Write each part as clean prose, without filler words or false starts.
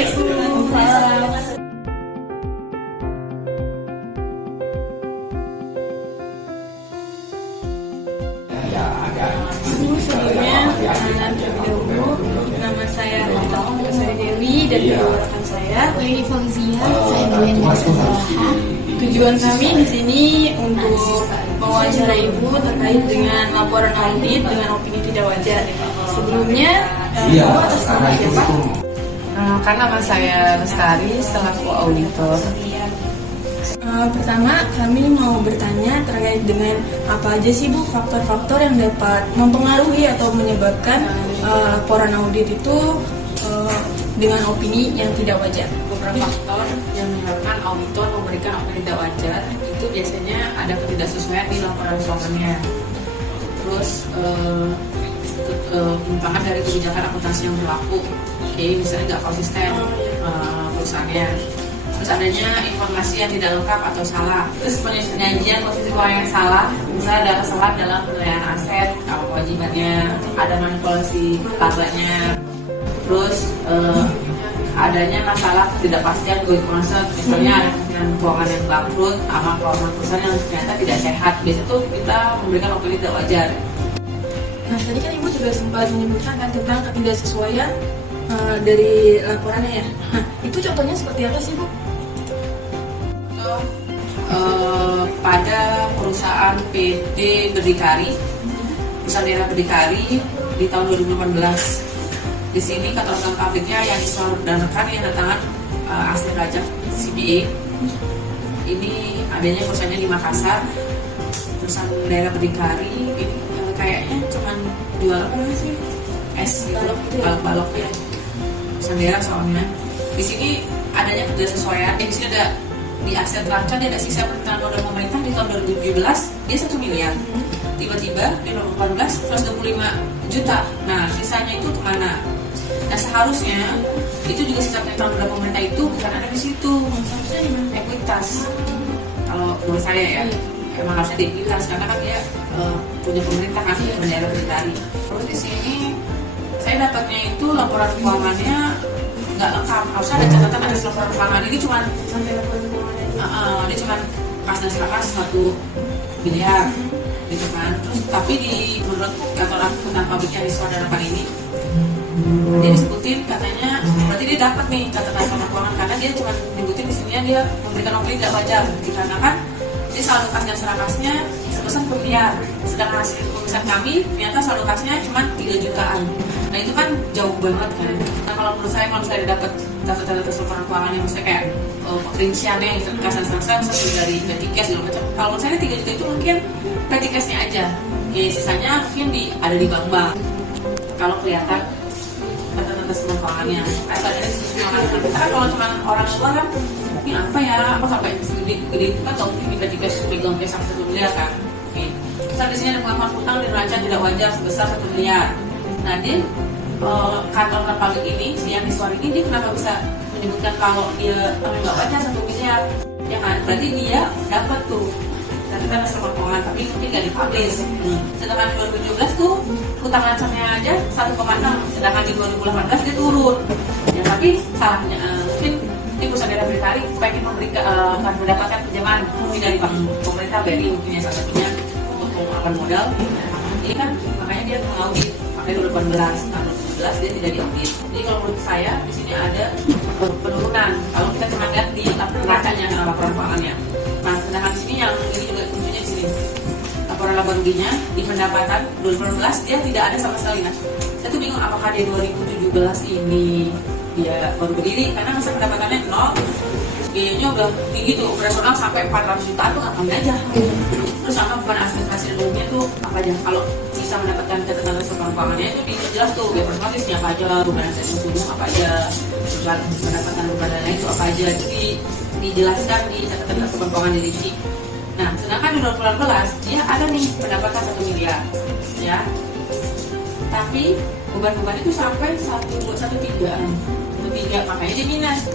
Waalaikumsalam. Sebelumnya, terlebih dahulu, nama saya Dewi dan kedua rekan saya Dewi Fauzia, saya Gwenda Salaha. Tujuan kami di sini untuk mewawancara Ibu terkait dengan laporan audit dengan opini tidak wajar. Sebelumnya, Ibu atas nama siapa? Karena nama saya Lestari selaku auditor. Pertama, kami mau bertanya terkait dengan apa aja sih Bu faktor-faktor yang dapat mempengaruhi atau menyebabkan laporan audit itu dengan opini yang tidak wajar. Beberapa faktor yang menyebabkan auditor memberikan opini tidak wajar itu biasanya ada ketidaksesuaian di laporan-laporannya. Terus penyimpangan dari kebijakan akuntansi yang berlaku, misalnya nggak konsisten perusahaannya. Terus adanya informasi yang tidak lengkap atau salah. Terus penyajian posisi keuangan yang salah, misalnya ada kesalahan dalam penilaian aset, apa kewajibannya, ada manipulasi labanya. Terus adanya masalah ketidakpastian going concern, misalnya ada kemungkinan keuangan yang bangkrut, sama keuangan perusahaan yang ternyata tidak sehat. Biasanya itu kita memberikan opini tidak wajar. Nah, tadi kan Ibu juga sempat menyebutkan kan tentang ketidaksesuaian dari laporannya ya. Nah, itu contohnya seperti apa sih Bu? Pada perusahaan PD Berdikari, perusahaan daerah Berdikari di tahun 2018. Di sini keterangan pabriknya yang disodorkan yang datangkan asli pajak CBA. Ini adanya perusahaannya di Makassar. Perusahaan daerah Berdikari ini kayaknya cuma jual apa sih? Es gitu, balok ya. Perusahaan daerah soalnya. Di sini adanya ketidaksesuaian. Di sini ada di aset rancang dia ada sisa permintaan modal pemerintah di tahun 2017 dia 1 miliar. Tiba-tiba di 2018 125 juta. Nah, sisanya itu kemana? Nah, seharusnya itu juga sisa permintaan modal pemerintah itu bukan ada di situ. Seharusnya di ekuitas. Kalau menurut saya ya, emang harusnya di ekuitas karena kan dia punya pemerintah kan daerah Berdikari. Terus di sini saya dapatnya itu laporan keuangannya nggak lengkap. Harusnya ada catatan ada laporan keuangan ini cuma Sampai laporan keuangan dia cuma kas dan serakas 1 miliar gitu kan. Terus tapi menurut kantor akuntan pabrik yang disodorkan ini dia disebutin katanya berarti dia dapat nih catatan laporan keuangan karena dia cuma nyebutin di sini dia memberikan opini tidak wajar dikarenakan dia saldo kas dan serakasnya sebesar 1 miliar, sedangkan hasil pemeriksaan kami ternyata saldo kasnya cuma 3 jutaan. Nah itu kan jauh banget kan. Nah kalau menurut saya kalau saya dapat data-data laporan keuangan yang misalnya kayak perinciannya gitu, kas dan serakasnya misalnya dari petty cash segala macam. Kalau menurut saya 3 juta itu mungkin petty cashnya aja. Ya sisanya mungkin ada di bank-bank. Kalau kelihatan data-data laporan keuangannya. Kayak tadi kita kan kalau cuma orang luar kan ini apa ya, apa sampai segede itu kan tahu kita juga megang cash sampai 1 miliar kan. Oke. Terus di sini ada pengakuan utang di neraca tidak wajar sebesar 1 miliar. Nah dia kantor pabrik ini si yang disuar ini dia kenapa bisa menyebutkan kalau dia nggak wajar 1 miliar? Ya kan, berarti dia dapat tuh data laporan keuangan tapi mungkin nggak dipublish. Sedangkan di 2017 tuh utang rancangnya aja 1,6, sedangkan di 2018 dia turun. Ya tapi salahnya mungkin ini perusahaan daerah Berdikari pengen mendapatkan pinjaman mungkin dari bank pemerintah BRI mungkin yang salah satunya untuk penguatan modal. Ini kan makanya dia mengaudit pakai 2018, nah 2017 dia tidak diaudit. Jadi kalau menurut saya di sini ada penurunan kalau kita cuma lihat di neracanya laporan keuangannya. Nah sedangkan di sini yang ini juga kuncinya di sini laporan laba ruginya di pendapatan 2018 dia tidak ada sama sekali. Nah saya tuh bingung apakah dia 2017 ini dia baru berdiri karena masa pendapatannya 0, biayanya udah tinggi tuh operasional sampai 400 jutaan tuh ngapain aja. Terus sama bukan hasil umumnya tuh apa aja. Kalau bisa mendapatkan catatan laporan keuangannya itu jelas tuh biaya personalisnya apa aja, beban aset umum apa aja, pendapatan bebannya itu apa aja, jadi dijelaskan di catatan laporan keuangan dirinci. Nah sedangkan di 2018 dia ada nih pendapatan 1 miliar ya, tapi beban-beban itu sampai 1,3, makanya dia minus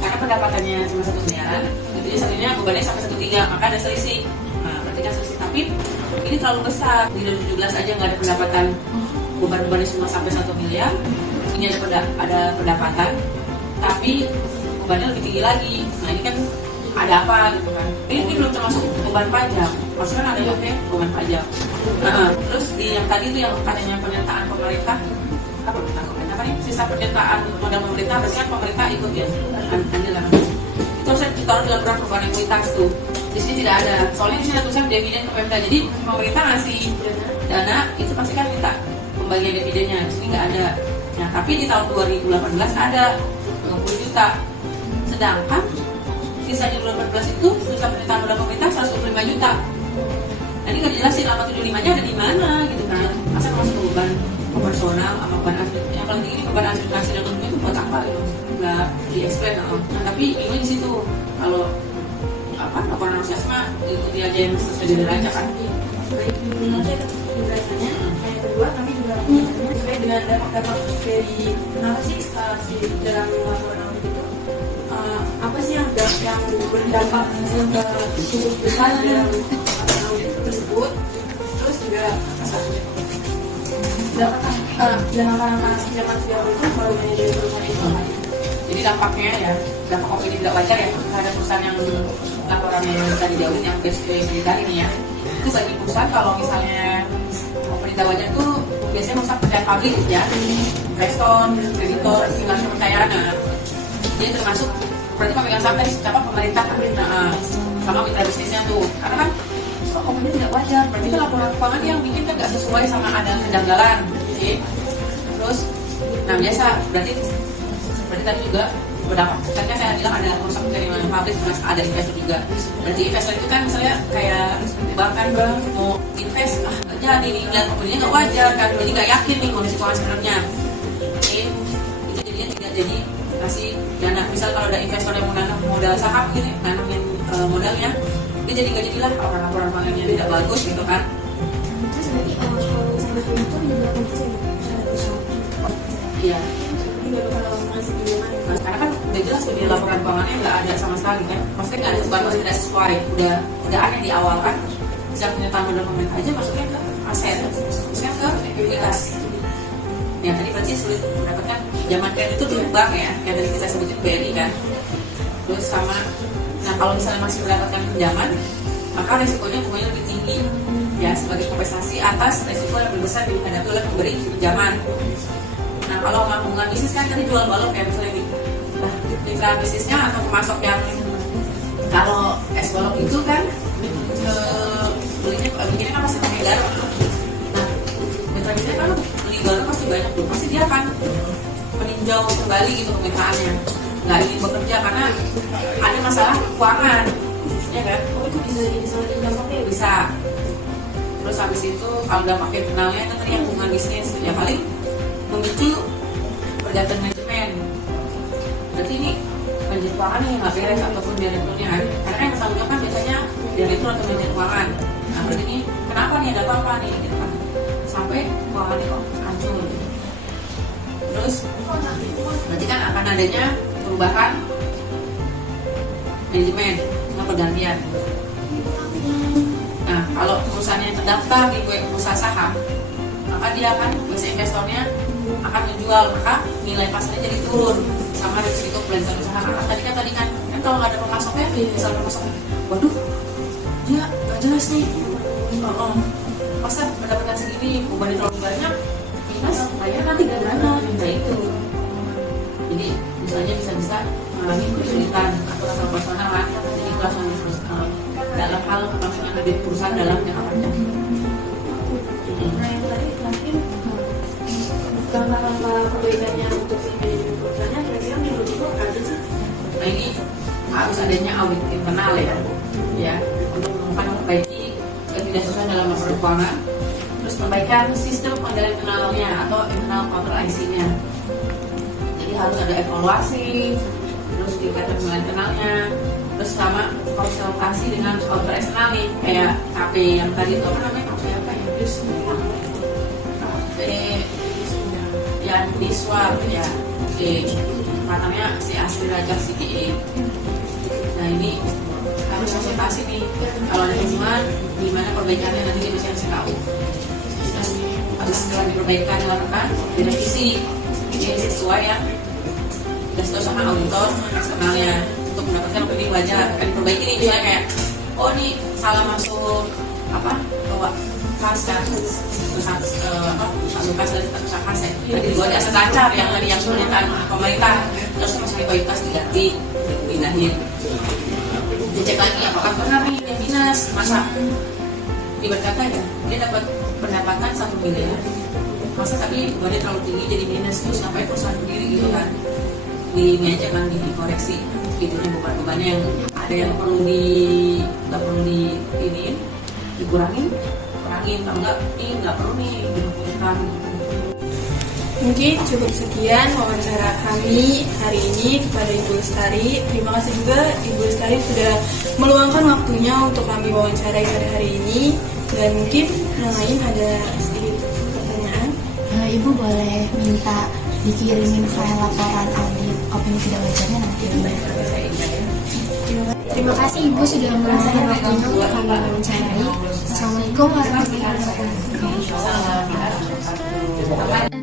karena pendapatannya cuma 1 miliaran, jadi satunya bebannya sampai 1,3, maka ada selisih. Nah berarti kan selisih, tapi ini terlalu besar. Di 2017 aja nggak ada pendapatan, beban-bebannya cuma sampai 1 miliar. Ini ada pendapatan, tapi bebannya lebih tinggi lagi. Nah ini kan ada apa gitu kan? Ini belum termasuk beban pajak. Maksudnya kan ada yang beban pajak. Nah, terus di yang tadi itu yang katanya pernyataan pemerintah, apa nih? Sisa pernyataan modal pemerintah, berarti kan pemerintah ikut ya. Anjilan. Itu harus ditaruh dalam draft perubahan ekuitas tuh. Di sini tidak ada. Soalnya di sini ada tulisan dividen ke Pemda. Jadi pemerintah ngasih dana itu pasti kan minta pembagian dividennya. Di sini nggak ada. Nah, tapi di tahun 2018 ada 60 juta. Sedangkan sisanya 2018 itu sisa pernyataan modal pemerintah 125 juta. Nah ini nggak dijelasin apa 75-nya ada di mana gitu kan. Masa masuk beban operasional sama beban asli. Yang paling tinggi beban asli dan tentunya itu buat apa gitu. Nggak di-explain atau. Nah tapi ini di situ kalau apa laporan antusias mah ikuti aja yang sesuai dengan neraca kan. Baik, penjelasannya. Yang kedua kami juga sesuai dengan dampak-dampak dari kenapa sih si dalam laporan audit itu apa sih yang berdampak cukup besar dalam laporan audit tersebut. Terus juga langkah-langkah yang sejauh itu kalau manajer perusahaan itu. Jadi dampaknya ya, dampak opini tidak wajar ya terhadap perusahaan yang laporannya yang bisa dijauhin yang PSP militer ini ya. Itu bagi perusahaan kalau misalnya opini tidak wajar itu biasanya merusak kepercayaan publik ya, investor, kreditor, hilang kepercayaan. Jadi termasuk berarti pemegang saham tadi siapa pemerintah sama mitra bisnisnya tuh, karena kan opini tidak wajar berarti kan laporan keuangan yang bikin kan nggak sesuai sama ada kejanggalan. Oke. Terus nah biasa berarti tadi juga berdampak. Tadi kan saya bilang ada merusak penerimaan publik, terus ada investor juga. Berarti investor itu kan misalnya kayak bahkan mau invest nggak jadi nih, lihat opininya nggak wajar kan, jadi nggak yakin nih kondisi keuangan sebenarnya. Oke, itu jadinya tidak jadi kasih dana. Misal kalau ada investor yang mau nanam modal saham gitu, nanamin modalnya, dia jadi nggak jadilah laporan keuangannya tidak bagus gitu kan. Terus berarti kalau sama itu juga bisa Iya. Nah, karena kan udah jelas tuh di laporan keuangannya nggak ada sama sekali kan, maksudnya nggak ada sesuatu tidak sesuai, udah aneh di awal kan. Bisa pernyataan modal pemerintah aja masuknya ke aset, maksudnya ke ekuitas. Ya tadi berarti sulit mendapatkan pinjaman kredit itu di bank ya, yang tadi kita sebutin BRI kan. Terus sama, nah kalau misalnya masih mendapatkan pinjaman, maka resikonya pokoknya lebih tinggi ya sebagai kompensasi atas resiko yang lebih besar dihadapi oleh pemberi pinjaman. Nah kalau hubungan bisnis kan tadi jual balok kayak misalnya nih, nah mitra bisnisnya atau pemasok yang kalau es balok itu kan bikinnya kan pasti pakai garam. Nah mitra bisnisnya kan beli garam pasti banyak tuh, pasti dia akan meninjau kembali gitu kemitraannya, nggak ingin bekerja karena ada masalah keuangan, ya kan? Oh itu bisa jadi salah satu dampaknya ya? Bisa. Terus habis itu kalau dampaknya kenalnya itu tadi yang hubungan bisnis ya paling memicu pergantian manajemen. Berarti ini manajer keuangan yang nggak beres ataupun direkturnya kan, karena yang bertanggung jawab kan biasanya direktur atau manajer keuangan. Nah berarti ini kenapa nih, ada apa nih gitu kan, sampai keuangannya kok hancur. Terus berarti kan akan adanya perubahan manajemen dengan pergantian. Nah kalau perusahaannya terdaftar di bursa saham, maka dia akan biasanya investornya akan menjual, maka nilai pasarnya jadi turun sama risiko kelanjutan usaha. Tadi kan kalau nggak ada pemasoknya, misalnya pemasoknya, waduh dia nggak jelas nih, masa pendapatan segini bebannya terlalu banyak, minus bayar nanti gimana, nah itu. Jadi misalnya bisa mengalami kesulitan atau rasa personal lah, jadi kelas dalam hal maksudnya ada perusahaan dalam jangka panjang. Nah yang tadi terakhir langkah-langkah perbaikannya untuk si manajemen perusahaannya kira-kira menurut itu ada sih? Nah ini harus adanya audit internal ya untuk memperbaiki ketidaksesuaian dalam laporan keuangan, terus perbaikan sistem pengendalian internalnya atau internal control IC-nya. Jadi harus ada evaluasi, terus tingkatan pengendalian internalnya, terus sama konsultasi dengan auditor eksternal nih kayak KP yang tadi itu apa namanya, KP apa ya? KP yang di swab ya, katanya si asli raja CPA. Nah ini harus konsultasi nih kalau ada temuan gimana perbaikannya, nanti dia bisa kasih tahu. Terus habis setelah diperbaikan dilakukan direvisi jadi sesuai yang dikasih tahu sama auditor eksternalnya untuk mendapatkan opini wajar. Kan diperbaiki nih, misalnya kayak oh ini salah masuk bawa kas kan, masuk kas dari kas ya, tadi dibawa di aset lancar yang tadi yang permintaan pemerintah, terus masuk di kas diganti, dipindahin, dicek lagi apakah benar nih yang minus, masa berkata ya dia dapat pendapatan 1 miliar, masa tapi bebannya terlalu tinggi jadi minus, terus ngapain perusahaan sendiri gitu kan, ini aja kan dikoreksi itunya beban-bebannya yang ada yang perlu nggak perlu diinin dikurangin, kalau nggak ini nggak perlu nih dilakukan. Mungkin cukup sekian wawancara kami hari ini kepada Ibu Lestari. Terima kasih juga Ibu Lestari sudah meluangkan waktunya untuk kami wawancarai pada hari ini. Dan mungkin yang lain ada sedikit pertanyaan. Ibu boleh minta dikirimin file laporan audit opini tidak wajarnya nanti. Terima kasih Ibu sudah meluangkan waktunya untuk kami wawancarai. Assalamualaikum warahmatullahi wabarakatuh.